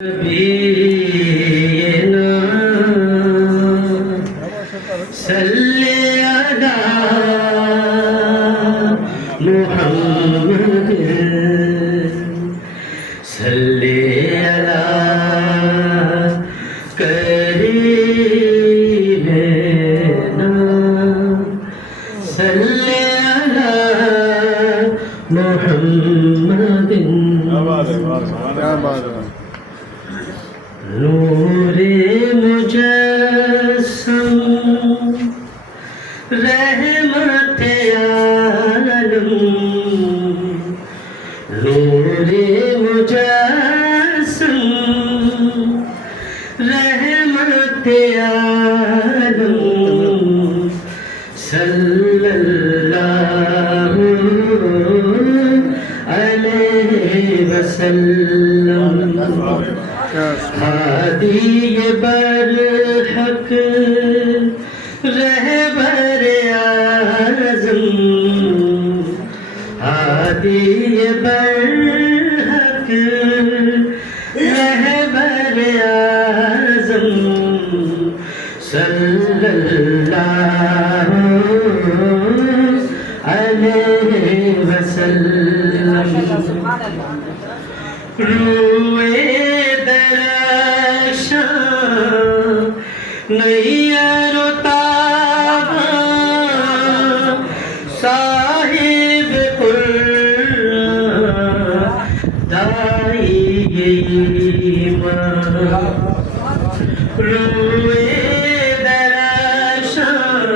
نبینا صلی علی محمد صلی علی کریمنا صلی علی محمد نور مجسم رحمت عالم نور مجسم رحمت عالم صلی اللہ علیہ وسلم ہادی برحق رہبر اعظم ہادی برحق رہبر اعظم صلی اللہ علیہ وسلم روئے نیر و تابہ صاحب قرآن دائی ایمان روئے درشان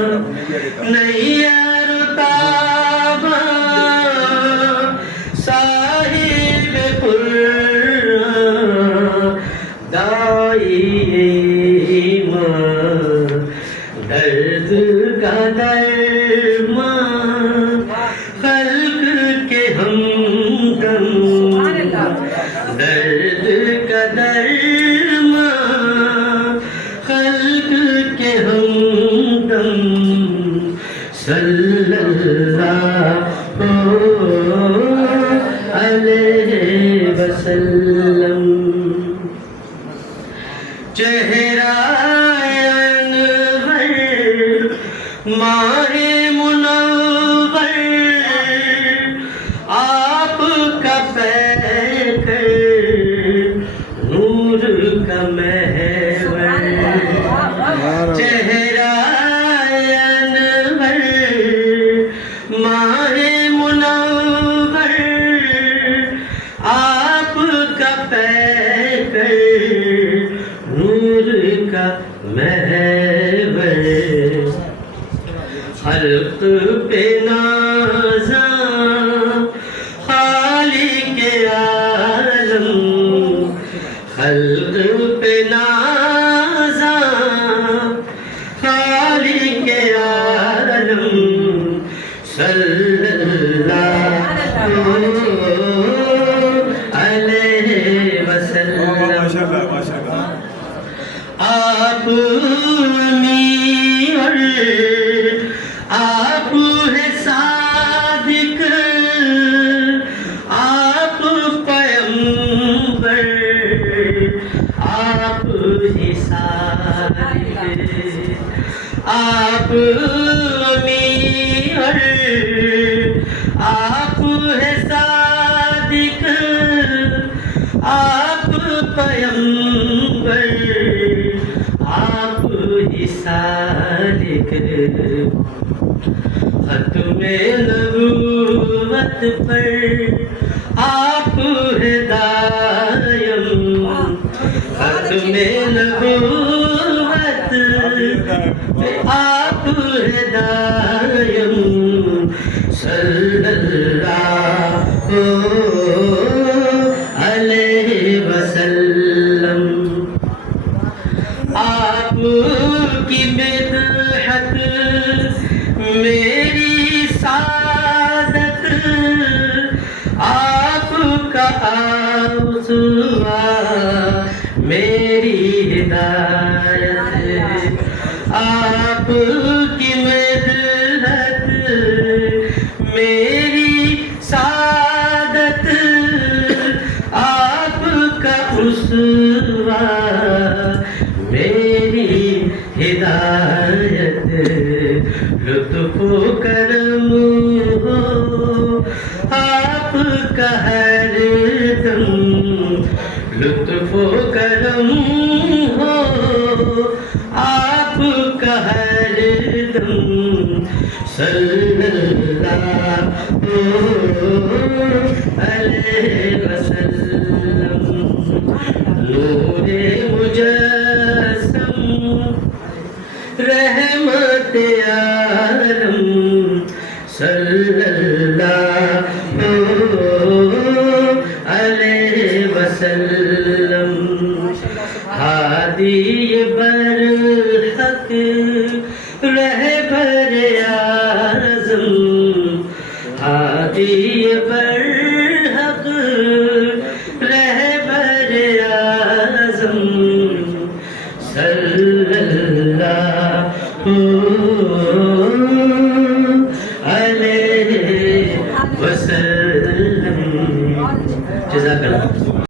نیر و تابہ صاحب قرآن دائی درد کا درمان خلق کے ہمدم درد کا درمان خلق کے ہمدم صلی اللہ علیہ وسلم چہرہ ماہ منور آپ کا پیکر نور کا محور چہرہ انور ماہ منور آپ کا پیکر نور کا محور خلق پہ نازاں خالق عالم خلق پہ نازاں خالق عالم صلی اللہ علیہ وسلم آپ امیر آپ ہے صادق آپ پیغمبر آپ ہی صادق آپ امیر آپ ہے صادق آپ پیغمبر آپ ہی صادق ختم نبوت پر آپ ہے دائم ختم نبوت پہ آپ ہے دائم صلی اللہ علیہ وسلم آپ کی مدحت میری سعادت آپ کا آرزو میری ہدایت آپ کی مدحت میری سعادت آپ کا اس رسوا میری ہدایت لطف و کرم ہو آپ کا ہر دم لطف و کرم ہو آپ کا ہر دم صلی اللہ علیہ وسلم نور مجسم رحمت عالم صلی اللہ علیہ وسلم ہادی برحق رہبر اعظم ہادی برحق رہبر اعظم صلی اللہ علیہ وسلم جزاک اللہ